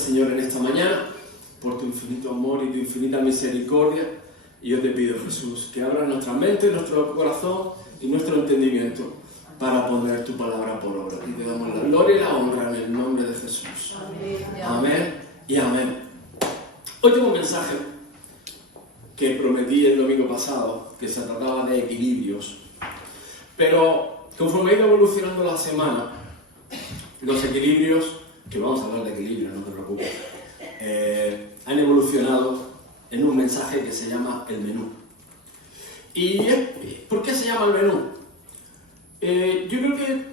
Señor, en esta mañana por tu infinito amor y tu infinita misericordia. Y yo te pido, Jesús, que abras nuestra mente, nuestro corazón y nuestro entendimiento para poner tu palabra por obra. Y te damos la gloria y la honra en el nombre de Jesús. Amén y amén. Último mensaje que prometí el domingo pasado, que se trataba de equilibrios. Pero conforme ha ido evolucionando la semana, los equilibrios, que vamos a hablar de equilibrio, no te preocupes, han evolucionado en un mensaje que se llama el menú. ¿Y por qué se llama el menú? Yo creo que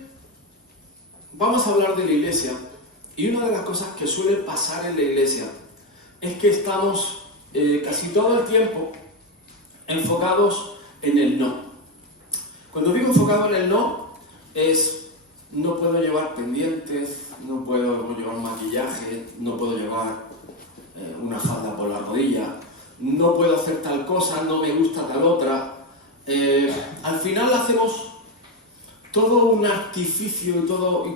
vamos a hablar de la iglesia, y una de las cosas que suele pasar en la iglesia es que estamos casi todo el tiempo enfocados en el no. Cuando digo enfocado en el no, es no puedo llevar pendientes, no puedo llevar maquillaje, no puedo llevar una falda por la rodilla, no puedo hacer tal cosa, no me gusta tal otra. Al final hacemos todo un artificio y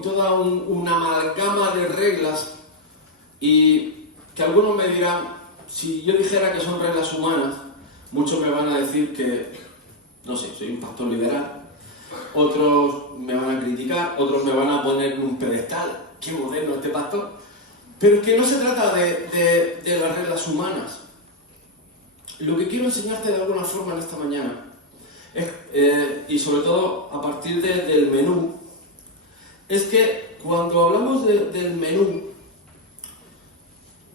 toda una amalgama de reglas, y que algunos me dirán, si yo dijera que son reglas humanas, muchos me van a decir que, no sé, soy un pastor liberal, otros me van a criticar, otros me van a poner en un pedestal, qué moderno este pastor. Pero es que no se trata de las reglas humanas. Lo que quiero enseñarte de alguna forma en esta mañana, y sobre todo a partir del menú, es que cuando hablamos del menú,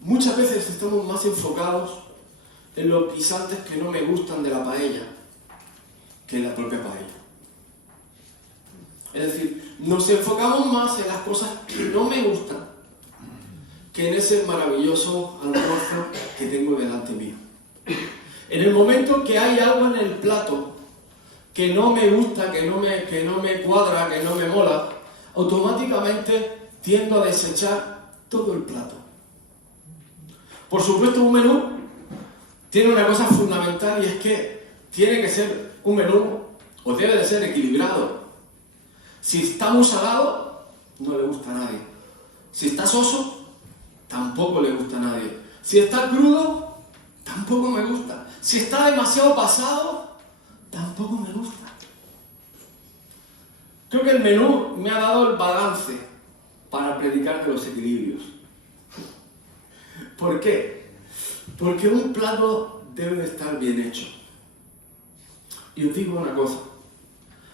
muchas veces estamos más enfocados en los guisantes que no me gustan de la paella que en la propia paella. Es decir, nos enfocamos más en las cosas que no me gustan que en ese maravilloso almuerzo que tengo delante mío. En el momento que hay algo en el plato que no me gusta, que no me cuadra, que no me mola, automáticamente tiendo a desechar todo el plato. Por supuesto, un menú tiene una cosa fundamental, y es que tiene que ser un menú, o debe de ser equilibrado. Si está muy salado, no le gusta a nadie. Si está soso, tampoco le gusta a nadie. Si está crudo, tampoco me gusta. Si está demasiado pasado, tampoco me gusta. Creo que el menú me ha dado el balance para predicar de los equilibrios. ¿Por qué? Porque un plato debe de estar bien hecho. Y os digo una cosa.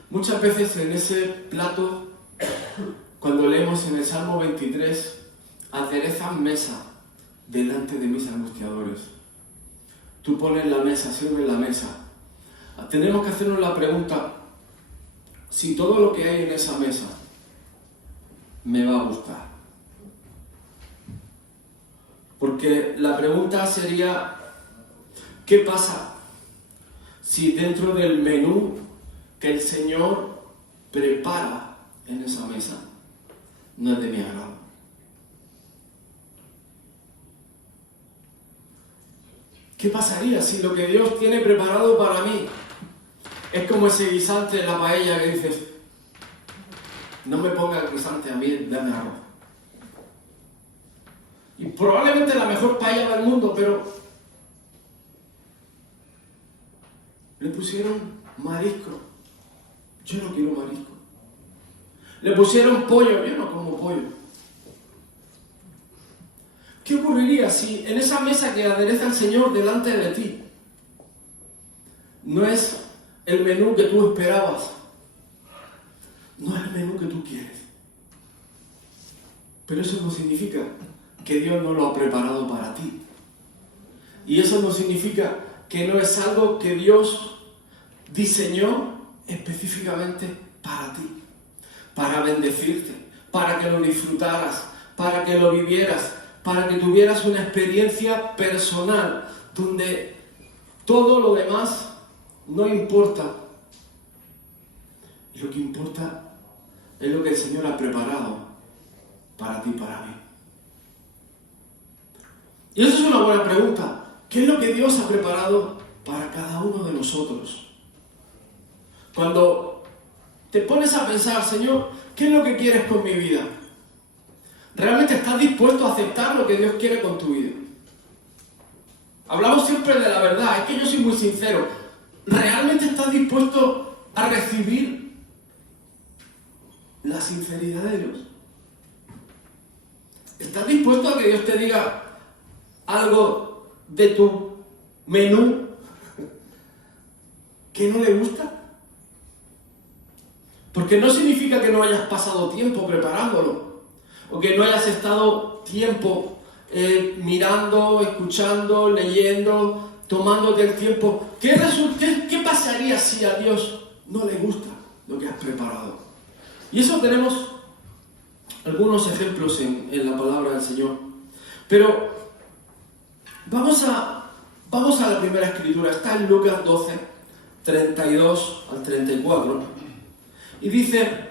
Muchas veces en ese plato, cuando leemos en el Salmo 23, aderezan mesa delante de mis angustiadores. Tú pones la mesa, sirves la mesa. Tenemos que hacernos la pregunta, si todo lo que hay en esa mesa me va a gustar. Porque la pregunta sería, ¿qué pasa si dentro del menú que el Señor prepara en esa mesa no es de mi agrado? ¿Qué pasaría si lo que Dios tiene preparado para mí es como ese guisante de la paella que dices, no me ponga el guisante a mí, dame arroz? Y probablemente la mejor paella del mundo, pero le pusieron marisco. Yo no quiero marisco. Le pusieron pollo. Yo no como pollo. ¿Qué ocurriría si en esa mesa que adereza el Señor delante de ti no es el menú que tú esperabas, no es el menú que tú quieres? Pero eso no significa que Dios no lo ha preparado para ti. Y eso no significa que no es algo que Dios diseñó específicamente para ti, para bendecirte, para que lo disfrutaras, para que lo vivieras, para que tuvieras una experiencia personal donde todo lo demás no importa. Y lo que importa es lo que el Señor ha preparado para ti y para mí. Y eso es una buena pregunta. ¿Qué es lo que Dios ha preparado para cada uno de nosotros? Cuando te pones a pensar, Señor, ¿qué es lo que quieres con mi vida? ¿Realmente estás dispuesto a aceptar lo que Dios quiere con tu vida? Hablamos siempre de la verdad, es que yo soy muy sincero. ¿Realmente estás dispuesto a recibir la sinceridad de Dios? ¿Estás dispuesto a que Dios te diga algo de tu menú que no le gusta? Porque no significa que no hayas pasado tiempo preparándolo, o que no hayas estado tiempo mirando, escuchando, leyendo, tomándote el tiempo. ¿Qué pasaría si a Dios no le gusta lo que has preparado? Y eso tenemos algunos ejemplos en la palabra del Señor. Pero vamos a la primera escritura. Está en Lucas 12, 32 al 34. Y dice,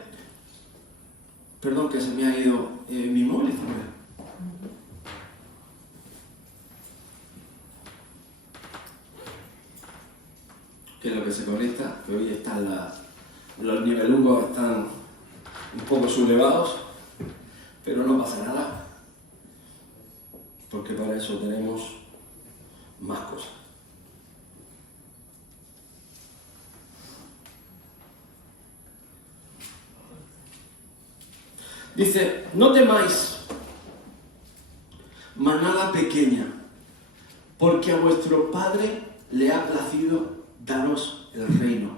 perdón que se me ha ido mi móvil también. Que es lo que se conecta, que hoy están los nivelungos están un poco sublevados, pero no pasa nada, porque para eso tenemos más cosas. Dice, no temáis, manada pequeña, porque a vuestro Padre le ha placido daros el reino.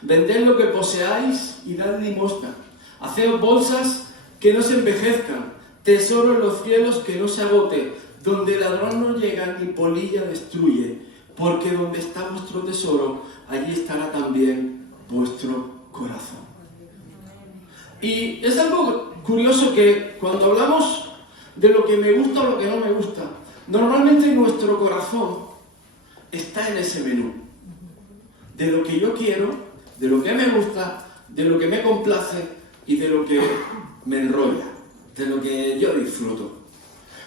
Vended lo que poseáis y dad limosna. Haceos bolsas que no se envejezcan, tesoro en los cielos que no se agote, donde el ladrón no llega ni polilla destruye, porque donde está vuestro tesoro, allí estará también vuestro corazón. Y es algo curioso que cuando hablamos de lo que me gusta o lo que no me gusta, normalmente nuestro corazón está en ese menú. De lo que yo quiero, de lo que me gusta, de lo que me complace y de lo que me enrolla, de lo que yo disfruto.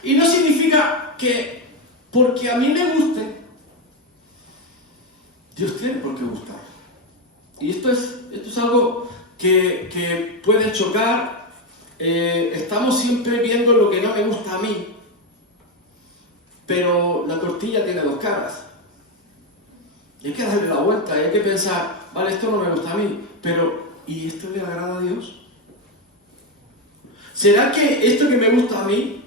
Y no significa que porque a mí me guste, Dios tiene por qué gustar. Y esto es algo que puede chocar. Estamos siempre viendo lo que no me gusta a mí, pero la tortilla tiene dos caras. Y hay que darle la vuelta, y hay que pensar, vale, esto no me gusta a mí, pero ¿y esto le agrada a Dios? ¿Será que esto que me gusta a mí,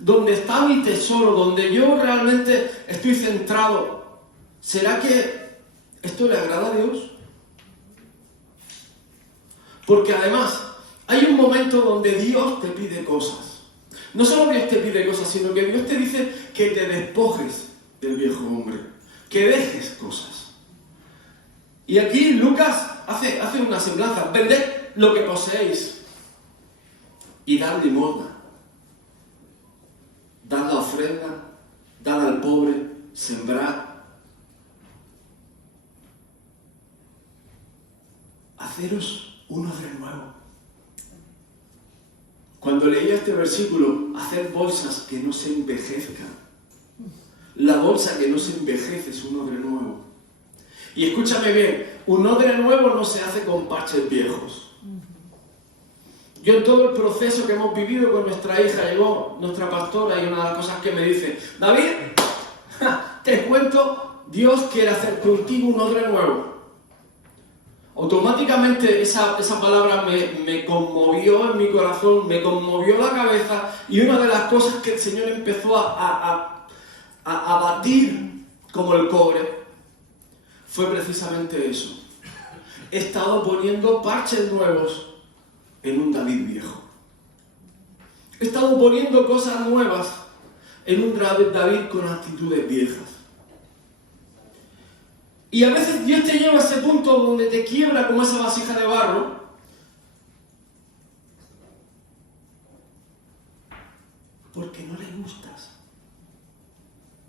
donde está mi tesoro, donde yo realmente estoy centrado, ¿será que esto le agrada a Dios? Porque además, hay un momento donde Dios te pide cosas. No solo Dios te pide cosas, sino que Dios te dice que te despojes del viejo hombre, que dejes cosas. Y aquí Lucas hace una semblanza. Vended lo que poseéis y dad limosna. Dad la ofrenda, dad al pobre, sembrad. Haceros un odre nuevo. Cuando leía este versículo, hacer bolsas que no se envejezcan. La bolsa que no se envejece es un odre nuevo. Y escúchame bien, un odre nuevo no se hace con parches viejos. Yo en todo el proceso que hemos vivido con nuestra hija, llegó nuestra pastora y una de las cosas que me dice, David, te cuento, Dios quiere hacer contigo un odre nuevo. Automáticamente esa palabra me conmovió en mi corazón, me conmovió la cabeza, y una de las cosas que el Señor empezó a batir como el cobre fue precisamente eso. He estado poniendo parches nuevos en un David viejo. He estado poniendo cosas nuevas en un David con actitudes viejas. Y a veces Dios te lleva a ese punto donde te quiebra como esa vasija de barro, porque no le gustas,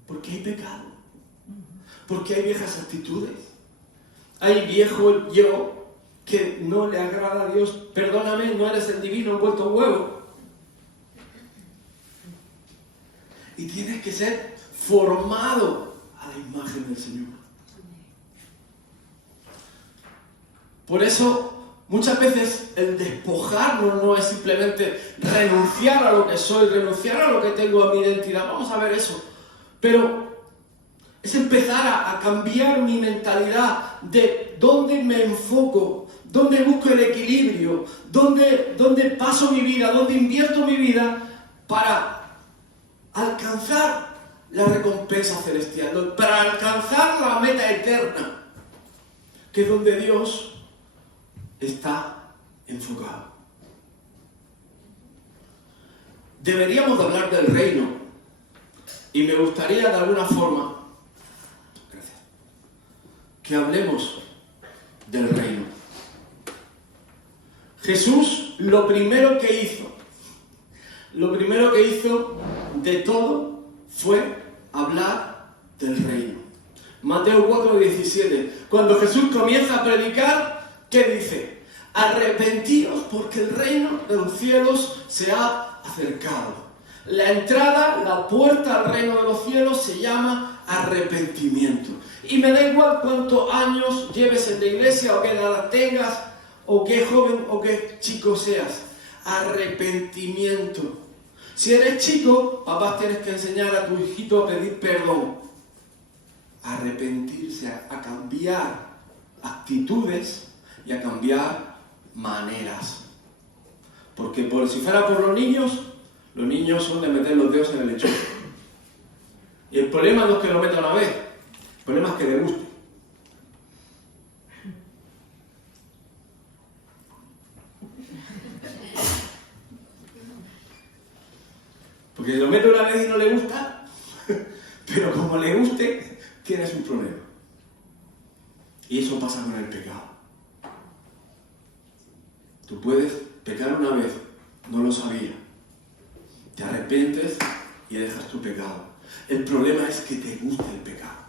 porque hay pecado, porque hay viejas actitudes, hay viejo yo que no le agrada a Dios. Perdóname, no eres el divino envuelto en huevo. Y tienes que ser formado a la imagen del Señor. Por eso, muchas veces el despojarnos, no es simplemente renunciar a lo que soy, renunciar a lo que tengo, a mi identidad. Vamos a ver eso. Pero es empezar a cambiar mi mentalidad de dónde me enfoco, dónde busco el equilibrio, dónde paso mi vida, dónde invierto mi vida para alcanzar la recompensa celestial, para alcanzar la meta eterna, que es donde Dios está enfocado. Deberíamos de hablar del reino y me gustaría de alguna forma que hablemos del reino. Jesús lo primero que hizo de todo fue hablar del reino. Mateo 4:17. Cuando Jesús comienza a predicar, ¿qué dice? Arrepentíos porque el reino de los cielos se ha acercado. La entrada, la puerta al reino de los cielos se llama arrepentimiento. Y me da igual cuántos años lleves en la iglesia o qué edad tengas o qué joven o qué chico seas. Arrepentimiento. Si eres chico, papás, tienes que enseñar a tu hijito a pedir perdón. Arrepentirse, a cambiar actitudes y a cambiar maneras. Porque si fuera por los niños son de meter los dedos en el lechón. Y el problema no es que lo meta una vez, el problema es que le guste. Porque si lo mete una vez y no le gusta, pero como le guste, tienes un problema. Y eso pasa con el pecado. Tú puedes pecar una vez, no lo sabía. Te arrepientes y dejas tu pecado. El problema es que te guste el pecado.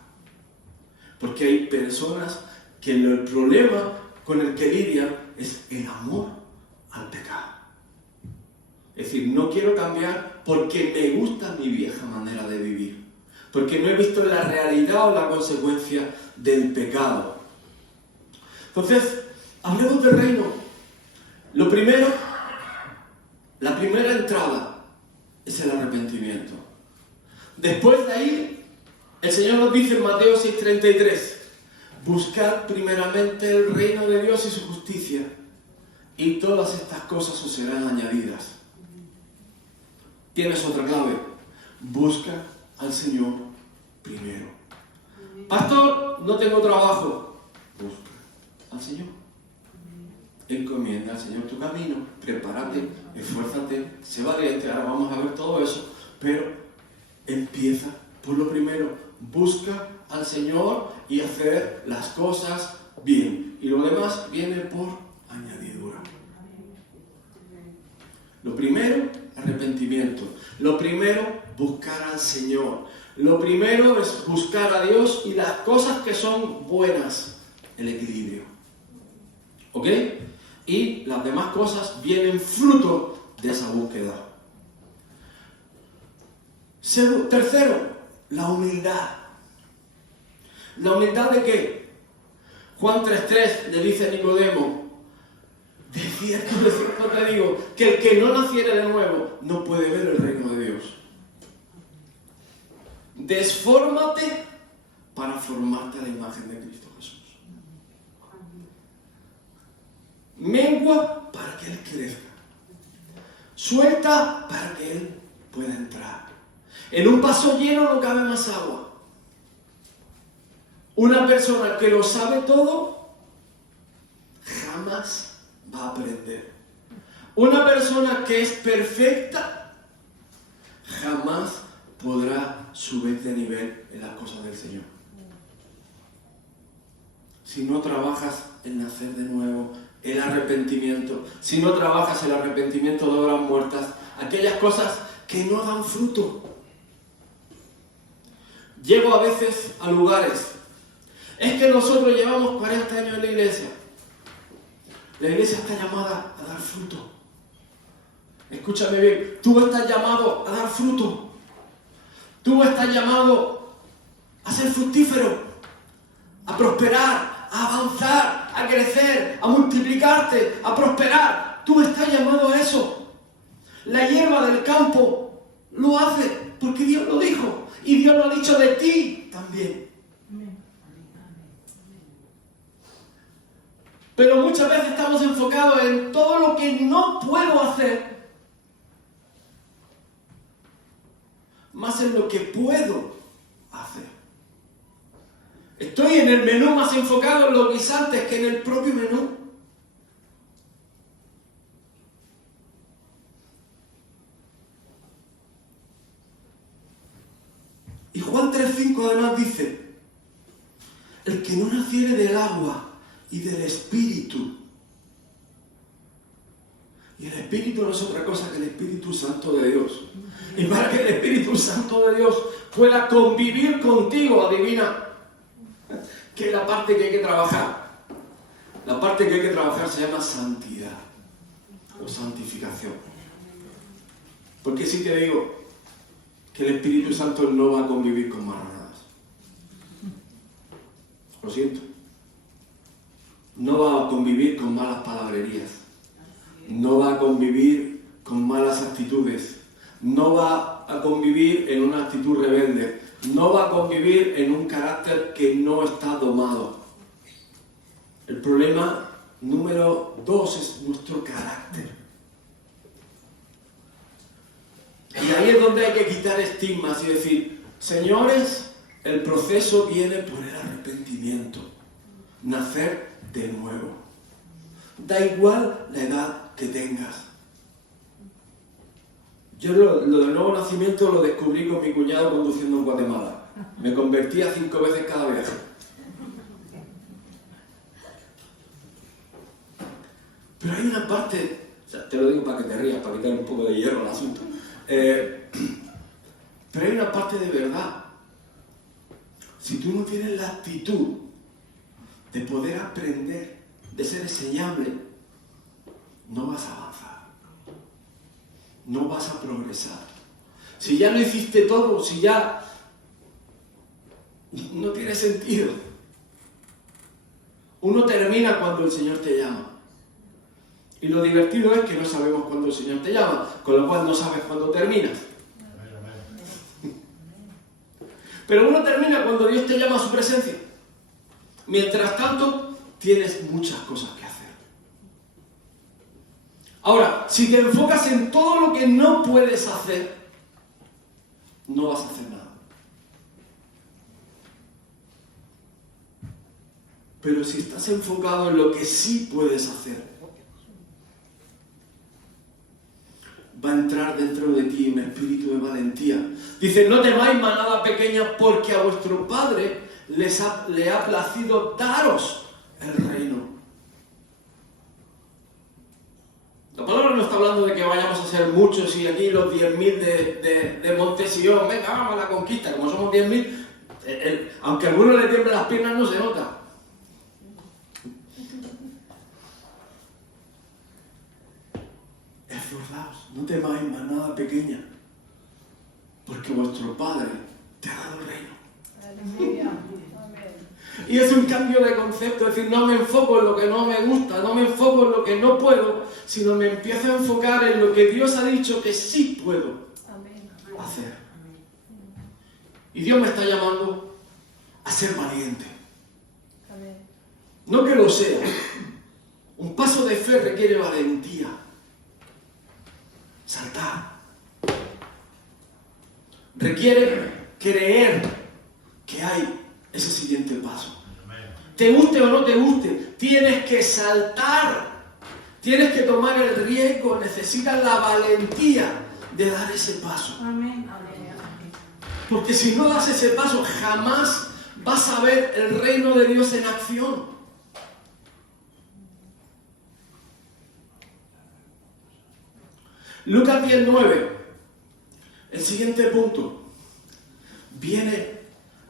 Porque hay personas que el problema con el que lidian es el amor al pecado. Es decir, no quiero cambiar porque me gusta mi vieja manera de vivir. Porque no he visto la realidad o la consecuencia del pecado. Entonces, hablemos del reino. Lo primero, la primera entrada es el arrepentimiento. Después de ahí, el Señor nos dice en Mateo 6:33, buscad primeramente el reino de Dios y su justicia, y todas estas cosas os serán añadidas. Tienes otra clave, busca al Señor primero. Pastor, no tengo trabajo, busca al Señor. Encomienda al Señor tu camino, prepárate, esfuérzate, sé valiente. Ahora vamos a ver todo eso, pero empieza por lo primero, busca al Señor y hacer las cosas bien. Y lo demás viene por añadidura. Lo primero, arrepentimiento. Lo primero, buscar al Señor. Lo primero es buscar a Dios y las cosas que son buenas, el equilibrio. ¿Ok? Y las demás cosas vienen fruto de esa búsqueda. Tercero, la humildad. ¿La humildad de qué? Juan 3:3 le dice a Nicodemo, de cierto te digo, que el que no naciere de nuevo no puede ver el reino de Dios. Desfórmate para formarte a la imagen de Cristo Jesús. Mengua para que Él crezca. Suelta para que Él pueda entrar. En un vaso lleno no cabe más agua. Una persona que lo sabe todo jamás va a aprender. Una persona que es perfecta jamás podrá subir de nivel en las cosas del Señor. Si no trabajas en nacer de nuevo, el arrepentimiento, si no trabajas el arrepentimiento de obras muertas, aquellas cosas que no dan fruto. Llego a veces a lugares, es que nosotros llevamos 40 años en la iglesia. La iglesia está llamada a dar fruto. Escúchame bien, tú estás llamado a dar fruto. Tú estás llamado a ser fructífero, a prosperar, a avanzar, a crecer, a multiplicarte, a prosperar. Tú estás llamado a eso. La hierba del campo lo hace porque Dios lo dijo. Y Dios lo ha dicho de ti también. Pero muchas veces estamos enfocados en todo lo que no puedo hacer, más en lo que puedo hacer. Estoy en el menú más enfocado en los guisantes que en el propio menú. Y Juan 3:5 además dice: el que no naciere del agua y del Espíritu. Y el Espíritu no es otra cosa que el Espíritu Santo de Dios. Y para que el Espíritu Santo de Dios pueda convivir contigo, adivina, que es la parte que hay que trabajar. La parte que hay que trabajar se llama santidad o santificación. Porque sí te digo que el Espíritu Santo no va a convivir con marranadas. Lo siento. No va a convivir con malas palabrerías. No va a convivir con malas actitudes. No va a convivir en una actitud rebelde. No va a convivir en un carácter que no está domado. El problema número 2 es nuestro carácter. Y ahí es donde hay que quitar estigmas y decir: señores, el proceso viene por el arrepentimiento. Nacer de nuevo. Da igual la edad que tengas. Yo lo del nuevo nacimiento lo descubrí con mi cuñado conduciendo en Guatemala. Me convertía 5 veces cada viaje. Pero hay una parte, o sea, te lo digo para que te rías, para quitar un poco de hierro al asunto. Pero hay una parte de verdad. Si tú no tienes la actitud de poder aprender, de ser enseñable, no vas a avanzar. No vas a progresar. Si ya lo hiciste todo, si ya no tiene sentido. Uno termina cuando el Señor te llama. Y lo divertido es que no sabemos cuándo el Señor te llama, con lo cual no sabes cuándo terminas. Pero uno termina cuando Dios te llama a su presencia. Mientras tanto, tienes muchas cosas que hacer. Ahora, si te enfocas en todo lo que no puedes hacer, no vas a hacer nada. Pero si estás enfocado en lo que sí puedes hacer, va a entrar dentro de ti un espíritu de valentía. Dice: no temáis, manada pequeña, porque a vuestro Padre le ha placido daros el reino. La palabra no está hablando de que vayamos a ser muchos y aquí los 10.000 de Montesión, venga, vamos a la conquista. Como somos 10.000, aunque a alguno le tiemblen las piernas, no se nota. Esforzaos, no temáis, manada pequeña, porque vuestro Padre te ha dado el reino. Y es un cambio de concepto, es decir, no me enfoco en lo que no me gusta, no me enfoco en lo que no puedo, sino me empiezo a enfocar en lo que Dios ha dicho que sí puedo hacer. Y Dios me está llamando a ser valiente. No que lo sea. Un paso de fe requiere valentía. Saltar. Requiere creer que hay ese siguiente paso. Te guste o no te guste, tienes que saltar. Tienes que tomar el riesgo, necesitas la valentía de dar ese paso. Porque si no das ese paso, jamás vas a ver el reino de Dios en acción. Lucas 10:9, el siguiente punto, viene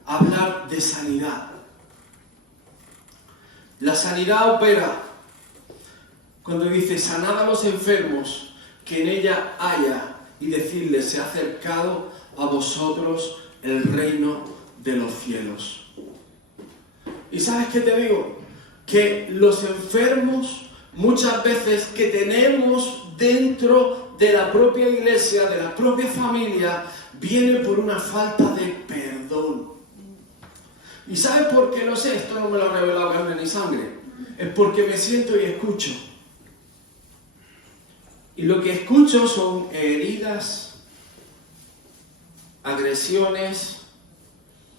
a hablar de sanidad. La sanidad opera cuando dice: sanad a los enfermos que en ella haya, y decirles: se ha acercado a vosotros el reino de los cielos. ¿Y sabes qué te digo? que los enfermos muchas veces que tenemos dentro de la propia iglesia, de la propia familia, viene por una falta de perdón. ¿Y sabes por qué lo sé? Esto no me lo ha revelado carne ni sangre. Es porque me siento y escucho. Y lo que escucho son heridas, agresiones,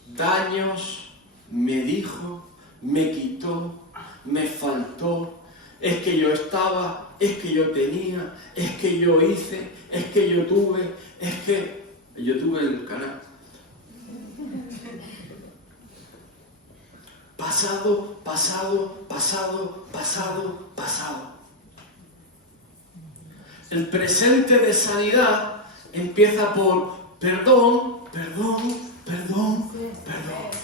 daños, me dijo, me quitó, me faltó, es que yo estaba, es que yo tenía, es que yo hice, es que yo tuve, es que yo tuve el canal. Pasado, pasado, pasado, pasado, pasado. El presente de sanidad empieza por perdón, perdón, perdón, perdón.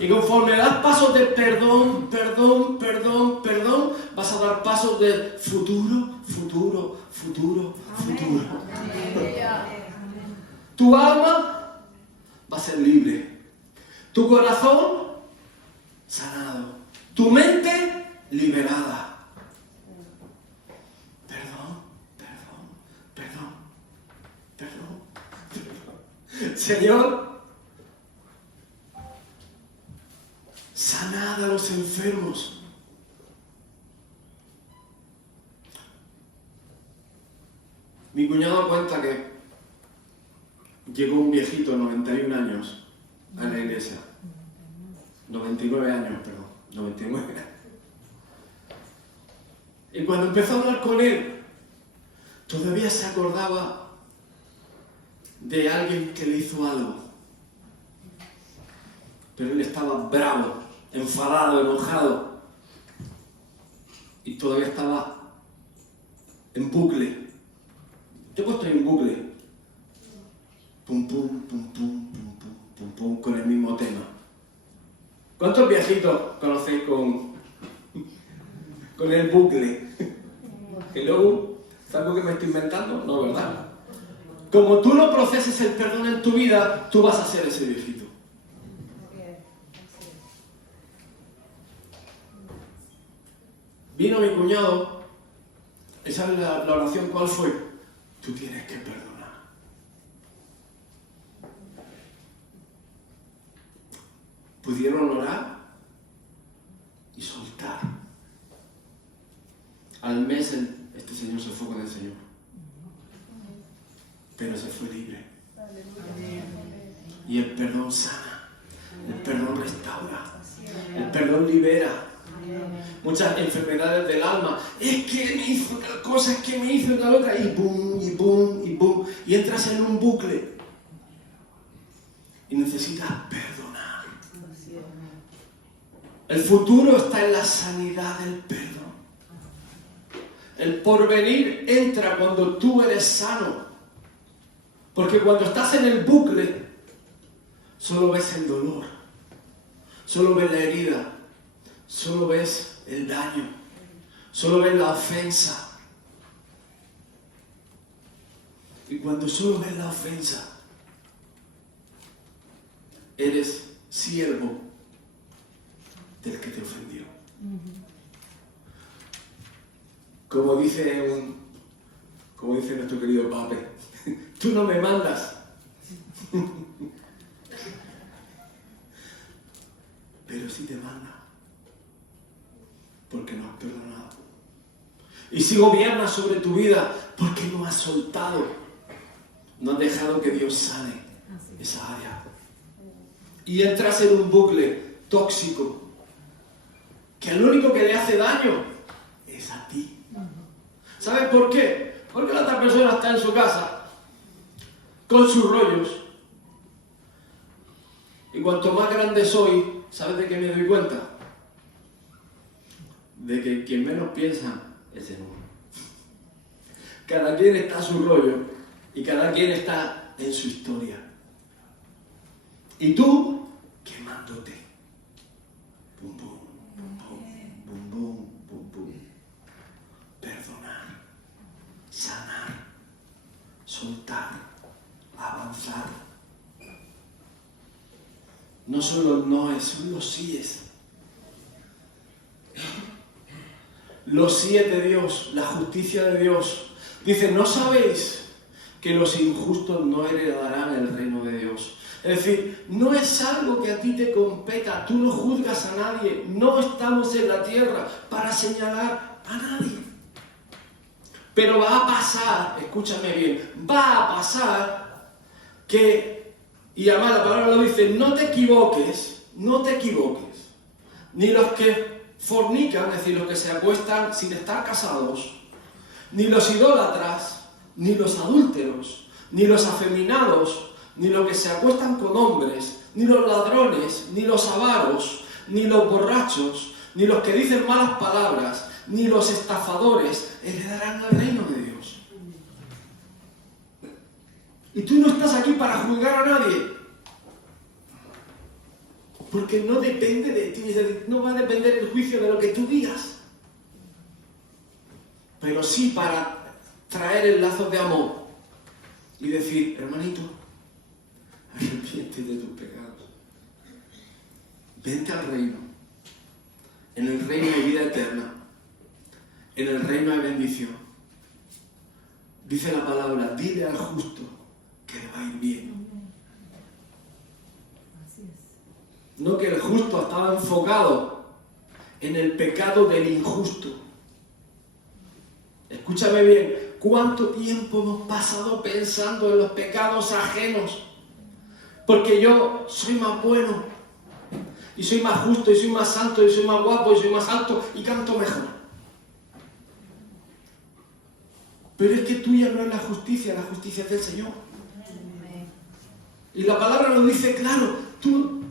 Y conforme das pasos de perdón, perdón, perdón, perdón, vas a dar pasos de futuro, futuro, futuro, futuro. Tu alma va a ser libre. Tu corazón sanado. Tu mente liberada. Señor, sanad a los enfermos. Mi cuñado cuenta que llegó un viejito, 91 años, a la iglesia. 99 años, perdón. 99 años. Y cuando empezó a hablar con él, todavía se acordaba de alguien que le hizo algo. Pero él estaba bravo, enfadado, enojado. Y todavía estaba en bucle. Yo puedo estar en bucle. Pum, pum, pum, pum, pum, pum, pum, pum, con el mismo tema. ¿Cuántos viejitos conocéis con el bucle? Que luego, ¿es algo que me estoy inventando? No, ¿verdad? Como tú no proceses el perdón en tu vida, tú vas a ser ese viejito. Vino mi cuñado, y ¿sabes la oración cuál fue? Tú tienes que perdonar. Pudieron orar y soltar. Al mes este señor se fue con el Señor. Pero se fue libre. Y el perdón sana, el perdón restaura, el perdón libera. Muchas enfermedades del alma, es que me hizo tal cosa, es que me hizo tal otra, y boom, y boom, y boom, y entras en un bucle y necesitas perdonar. El futuro está en la sanidad del perdón. El porvenir entra cuando tú eres sano. Porque cuando estás en el bucle, solo ves el dolor, solo ves la herida, solo ves el daño, solo ves la ofensa. Y cuando solo ves la ofensa, eres siervo del que te ofendió. Como dice nuestro querido Pape, tú no me mandas. Pero sí te manda. Porque no has perdonado. Y si gobierna sobre tu vida, porque no has soltado. No has dejado que Dios sane esa área. Y entras en un bucle tóxico. Que el único que le hace daño es a ti. ¿Sabes por qué? Porque la otra persona está en su casa con sus rollos. Y cuanto más grande soy, ¿sabes de qué me doy cuenta? De que quien menos piensa es el uno. Cada quien está a su rollo y cada quien está en su historia. Y tú, quemándote. Bum, bum, bum, bum, bum, bum, bum, bum. Perdonar, sanar, soltar, avanzar. No son los noes, son los síes. los 7 de Dios, la justicia de Dios. Dice, ¿no sabéis que los injustos no heredarán el reino de Dios? Es decir, no es algo que a ti te competa, tú no juzgas a nadie, no estamos en la tierra para señalar a nadie. Pero va a pasar, escúchame bien, va a pasar que, y además la palabra lo dice, no te equivoques, ni los que fornican, es decir, los que se acuestan sin estar casados, ni los idólatras, ni los adúlteros, ni los afeminados, ni los que se acuestan con hombres, ni los ladrones, ni los avaros, ni los borrachos, ni los que dicen malas palabras, ni los estafadores heredarán el reino de Dios. Y tú no estás aquí para juzgar a nadie, porque no depende de ti, no va a depender el juicio de lo que tú digas, pero sí para traer el lazo de amor y decir, hermanito, arrepiéntete de tus pecados, vente al reino, en el reino de vida eterna, en el reino de bendición. Dice la palabra, dile al justo que le va a ir bien. No que el justo estaba enfocado en el pecado del injusto. Escúchame bien, ¿cuánto tiempo hemos pasado pensando en los pecados ajenos? Porque yo soy más bueno, y soy más justo, y soy más santo, y soy más guapo, y soy más alto, y canto mejor. Pero es que tuya no es la justicia es del Señor. Y la palabra nos dice claro, tú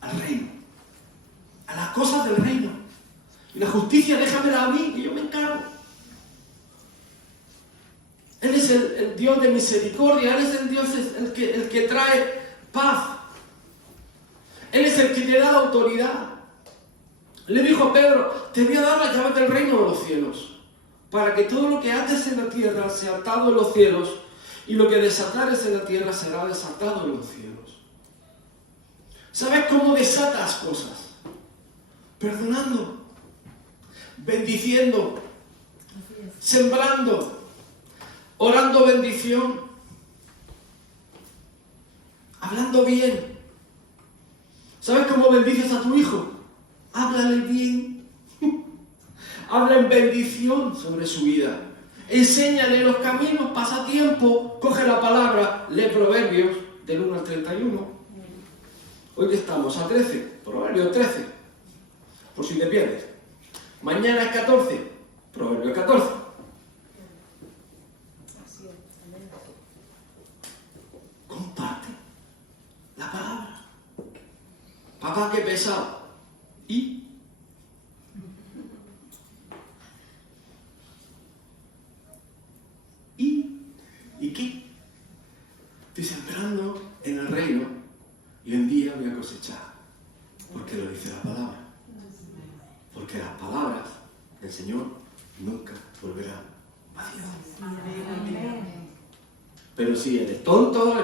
al reino, a las cosas del reino. Y la justicia déjamela a mí, que yo me encargo. Él es el Dios de misericordia, Él es el Dios el que trae paz. Él es el que te da la autoridad. Le dijo a Pedro, te voy a dar las llaves del reino de los cielos, para que todo lo que ates en la tierra sea atado en los cielos, y lo que desatares en la tierra será desatado en los cielos. ¿Sabes cómo desatas cosas? Perdonando, bendiciendo, sembrando, orando bendición, hablando bien. ¿Sabes cómo bendices a tu hijo? Háblale bien. Habla en bendición sobre su vida. Enséñale los caminos, pasa tiempo, coge la palabra, lee Proverbios del 1 al 31. Hoy que estamos a 13, Proverbios 13, por si te pierdes. Mañana es 14, Proverbios 14. Comparte la palabra. Papá, qué pesado. ¿Y qué? Estoy sembrando en el reino y un día voy a cosechar. Porque lo dice la palabra. Porque las palabras del Señor nunca volverán vacías. Pero si eres tonto,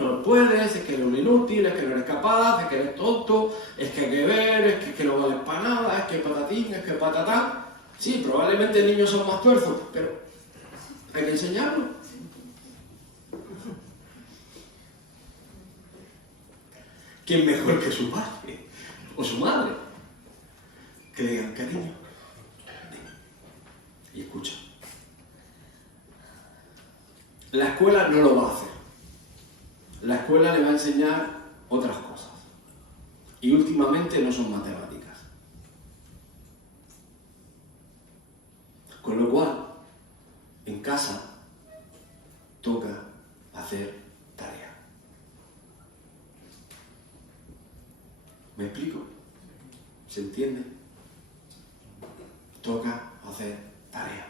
no puedes, es que eres un inútil, es que no eres capaz, es que eres tonto, es que hay que ver, es que no vales para nada, es que patatín, es que patatán. Sí, probablemente niños son más tuerzos, pero hay que enseñarlo. ¿Quién mejor que su padre o su madre? Que le digan, cariño, y escucha. La escuela no lo va a hacer. La escuela le va a enseñar otras cosas. Y últimamente no son matemáticas. Con lo cual, en casa, toca hacer tarea. ¿Me explico? ¿Se entiende? Toca hacer tarea.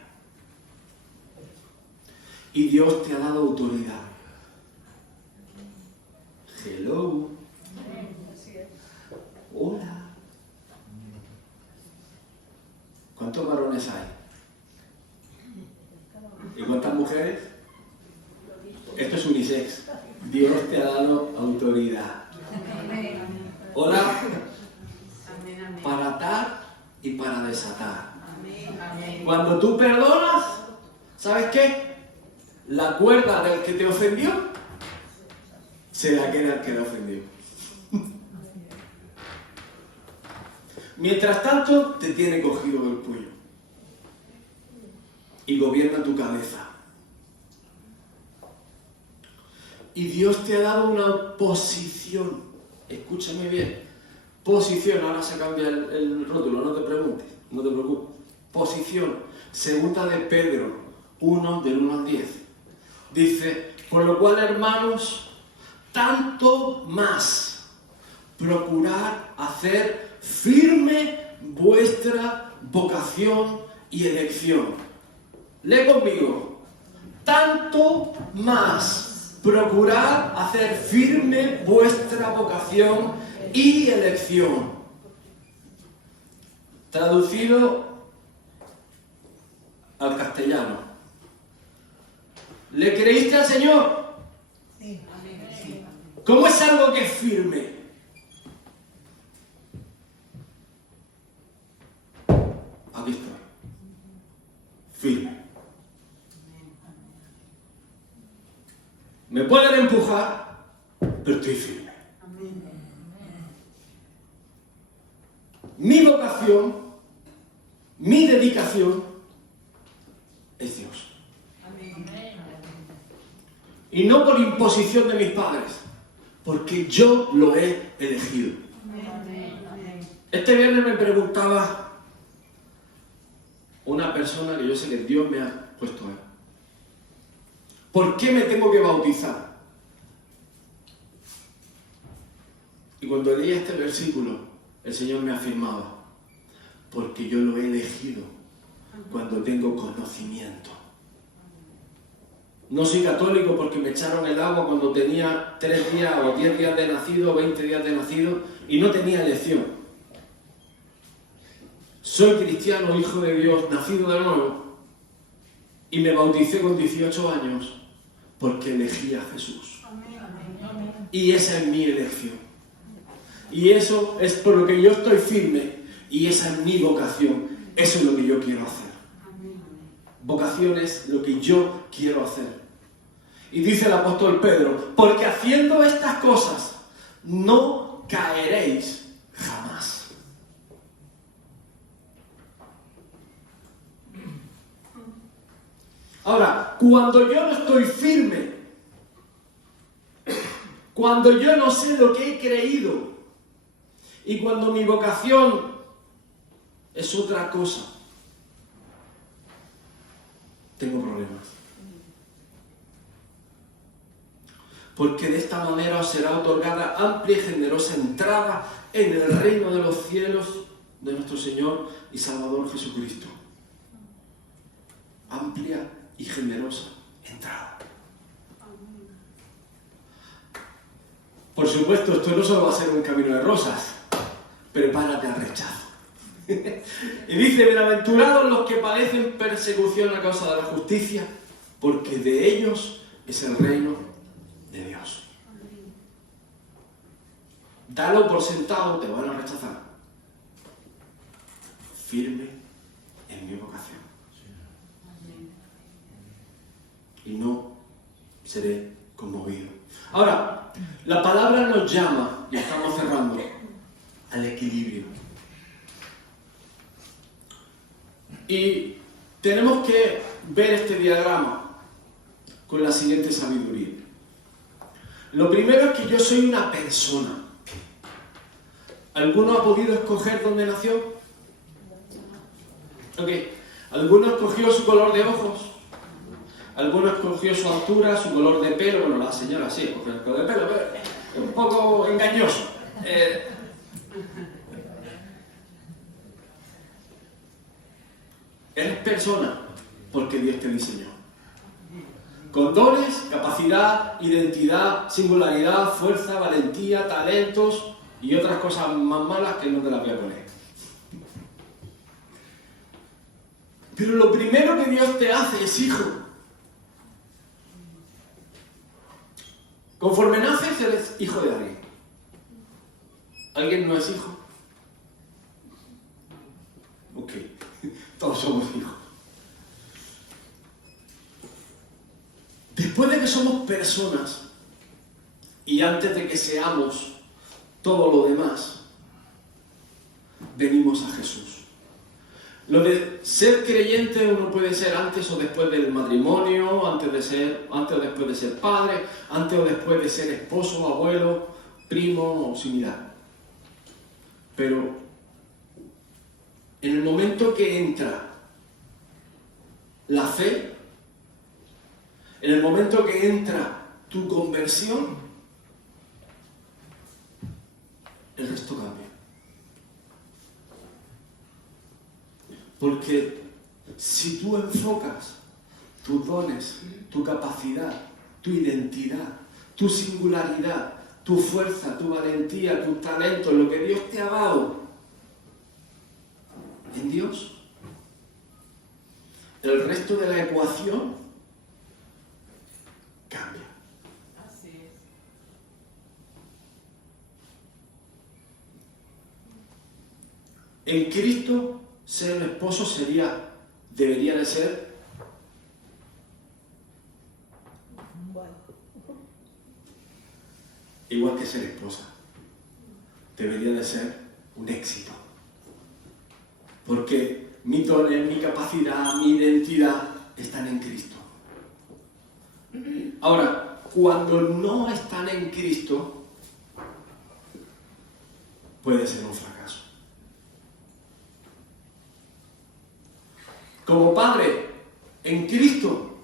Y Dios te ha dado autoridad. Hello. Hola. ¿Cuántos varones hay? ¿Y cuántas mujeres? Esto es unisex. Dios te ha dado autoridad. Hola. Para atar y para desatar. Cuando tú perdonas, ¿sabes qué? La cuerda del que te ofendió se la queda el que le ofendió. Mientras tanto, te tiene cogido del cuello y gobierna tu cabeza. Y Dios te ha dado una posición. Escúchame bien. Posición. Ahora se cambia el rótulo, no te preguntes, no te preocupes. Posición. Segunda de Pedro 1, del 1 al 10. Dice, por lo cual, hermanos, tanto más procurad hacer firme vuestra vocación y elección. Lee conmigo. Tanto más procurad hacer firme vuestra vocación y elección. Traducido al castellano. ¿Le creíste al Señor? Sí. ¿Cómo es algo que es firme? Aquí está. Firme. Me pueden empujar, pero estoy firme. Mi vocación, mi dedicación es Dios. Y no por imposición de mis padres, porque yo lo he elegido. Este viernes me preguntaba una persona que yo sé que Dios me ha puesto ahí. ¿Por qué me tengo que bautizar? Y cuando leía este versículo, el Señor me afirmaba, porque yo lo he elegido cuando tengo conocimiento. No soy católico porque me echaron el agua cuando tenía 3 días o 10 días de nacido o 20 días de nacido y no tenía elección. Soy cristiano, hijo de Dios, nacido de nuevo, y me bauticé con 18 años porque elegí a Jesús. Y esa es mi elección. Y eso es por lo que yo estoy firme, y esa es mi vocación. Eso es lo que yo quiero hacer. Vocación es lo que yo quiero hacer. Y dice el apóstol Pedro, porque haciendo estas cosas no caeréis jamás. Ahora, cuando yo no estoy firme, cuando yo no sé lo que he creído y cuando mi vocación es otra cosa, tengo problemas. Porque de esta manera os será otorgada amplia y generosa entrada en el reino de los cielos de nuestro Señor y Salvador Jesucristo. Amplia y generosa entrada. Por supuesto, esto no solo va a ser un camino de rosas. Prepárate al rechazo. Y dice, bienaventurados los que padecen persecución a causa de la justicia, porque de ellos es el reino de Dios. Dalo por sentado, te van a rechazar. Firme en mi vocación. Y no seré conmovido. Ahora, la palabra nos llama, y estamos cerrando, al equilibrio. Y tenemos que ver este diagrama con la siguiente sabiduría. Lo primero es que yo soy una persona. ¿Alguno ha podido escoger dónde nació? Ok. ¿Alguno escogió su color de ojos? ¿Alguno escogió su altura, su color de pelo? Bueno, la señora sí escogió el color de pelo, pero es un poco engañoso. Eres persona porque Dios te diseñó. Con dones, capacidad, identidad, singularidad, fuerza, valentía, talentos y otras cosas más malas que no te las voy a poner. Pero lo primero que Dios te hace es hijo. Conforme naces, eres hijo de alguien. ¿Alguien no es hijo? Ok. Todos todos somos hijos. Después de que somos personas y antes de que seamos todo lo demás, venimos a Jesús. Lo de ser creyente uno puede ser antes o después del matrimonio, antes o después de ser padre, antes o después de ser esposo, abuelo, primo o similar. Pero en el momento que entra la fe, en el momento que entra tu conversión, el resto cambia. Porque si tú enfocas tus dones, tu capacidad, tu identidad, tu singularidad, tu fuerza, tu valentía, tu talento, lo que Dios te ha dado en Dios, el resto de la ecuación cambia. Así es. En Cristo, ser un esposo debería de ser igual que ser esposa. Debería de ser un éxito. Porque mi don, mi capacidad, mi identidad están en Cristo. Ahora, cuando no están en Cristo, puede ser un fracaso. Como padre en Cristo,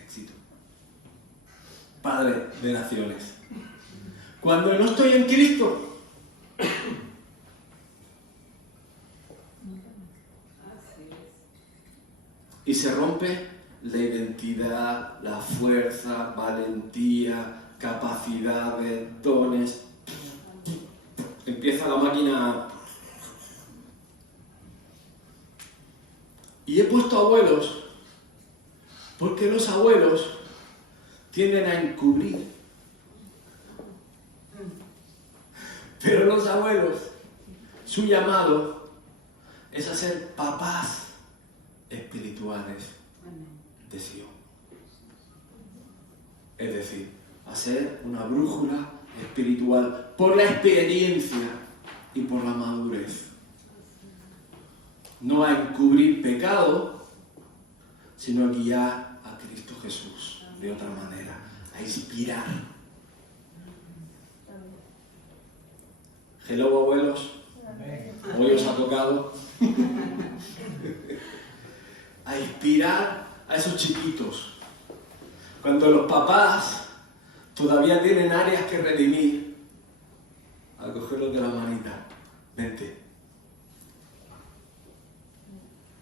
éxito. Padre de naciones. Cuando no estoy en Cristo, y se rompe la identidad, la fuerza, valentía, capacidades, dones. Empieza la máquina. Y he puesto abuelos porque los abuelos tienden a encubrir. Pero los abuelos, su llamado es a ser papás espirituales de Sion. Es decir, a ser una brújula espiritual por la experiencia y por la madurez. No a encubrir pecado, sino a guiar a Cristo Jesús de otra manera, a inspirar. Hello, abuelos. Hoy os ha tocado a inspirar a esos chiquitos. Cuando los papás todavía tienen áreas que redimir, a cogerlos de la manita. Vente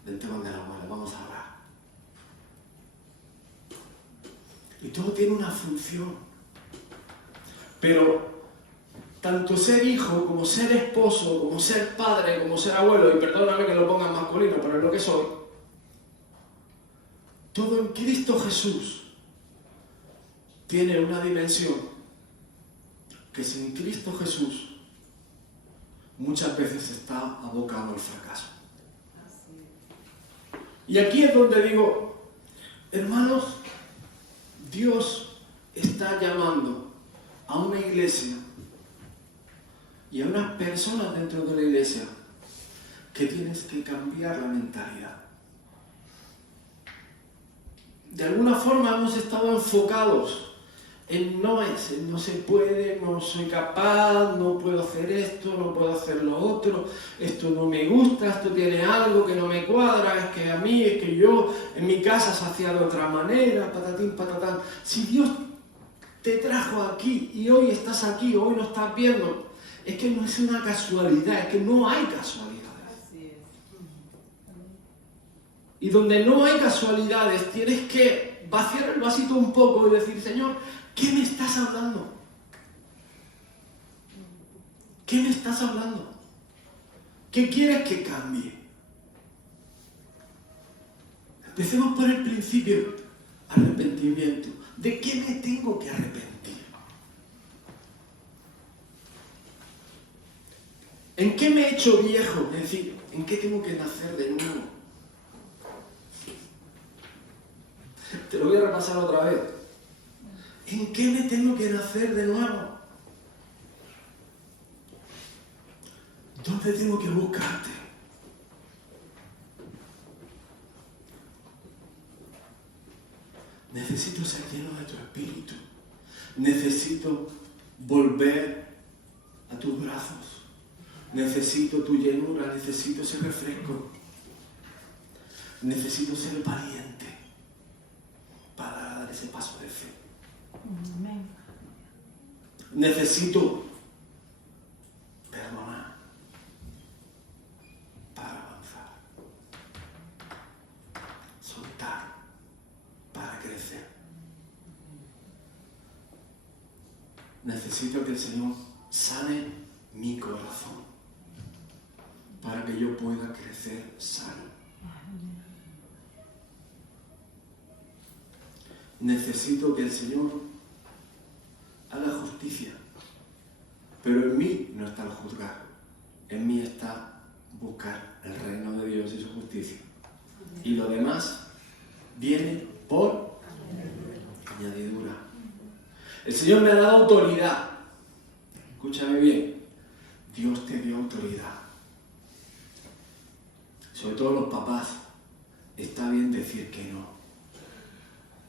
donde la abuela, vamos a hablar. Y todo tiene una función. Pero tanto ser hijo, como ser esposo, como ser padre, como ser abuelo, y perdóname que lo ponga en masculino, pero es lo que soy, todo en Cristo Jesús tiene una dimensión que sin Cristo Jesús muchas veces está abocado al fracaso. Y aquí es donde digo, hermanos, Dios está llamando a una iglesia y a unas personas dentro de la iglesia que tienes que cambiar la mentalidad. De alguna forma hemos estado enfocados en no se puede, no soy capaz, no puedo hacer esto, no puedo hacer lo otro, esto no me gusta, esto tiene algo que no me cuadra, es que a mí, es que yo, en mi casa se hacía de otra manera, patatín, patatán. Si Dios te trajo aquí y hoy estás aquí, hoy lo estás viendo, es que no es una casualidad, es que no hay casualidades. Y donde no hay casualidades, tienes que vaciar el vasito un poco y decir, Señor, ¿qué me estás hablando? ¿Qué me estás hablando? ¿Qué quieres que cambie? Empecemos por el principio, arrepentimiento. ¿De qué me tengo que arrepentir? ¿En qué me he hecho viejo? Es decir, ¿en qué tengo que nacer de nuevo? Te lo voy a repasar otra vez. ¿En qué me tengo que nacer de nuevo? ¿Dónde tengo que buscarte? Necesito ser lleno de tu espíritu. Necesito volver a tus brazos. Necesito tu llenura, necesito ese refresco. Necesito ser valiente para dar ese paso de fe. Amén. Necesito perdonar para avanzar. Soltar para crecer. Necesito que el Señor sane mi corazón para que yo pueda crecer sano. Necesito que el Señor haga justicia, pero en mí no está el juzgar, en mí está buscar el reino de Dios y su justicia. Y lo demás viene por añadidura. El Señor me ha dado autoridad. Escúchame bien, Dios te dio autoridad. Sobre todo los papás, está bien decir que no.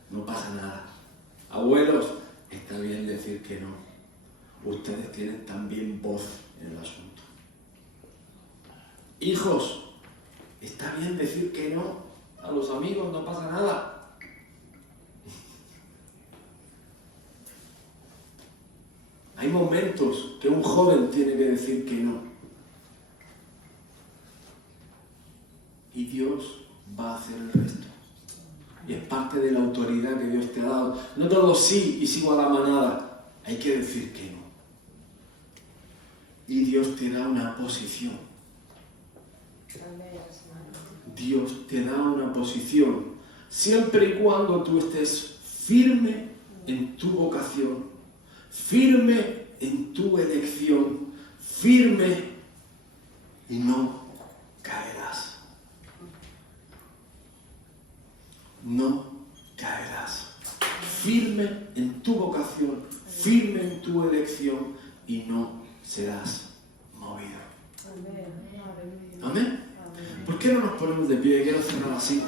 No pasa nada. Abuelos, está bien decir que no. Ustedes tienen también voz en el asunto. Hijos, está bien decir que no. A los amigos no pasa nada. Hay momentos que un joven tiene que decir que no. Y Dios va a hacer el resto. Y es parte de la autoridad que Dios te ha dado. No todo sí y sigo a la manada. Hay que decir que no. Y Dios te da una posición. Dios te da una posición. Siempre y cuando tú estés firme en tu vocación, firme en tu elección, firme y no caerás. No caerás. Firme en tu vocación, firme en tu elección y no serás movido. Amén. ¿Por qué no nos ponemos de pie? Quiero cerrar así.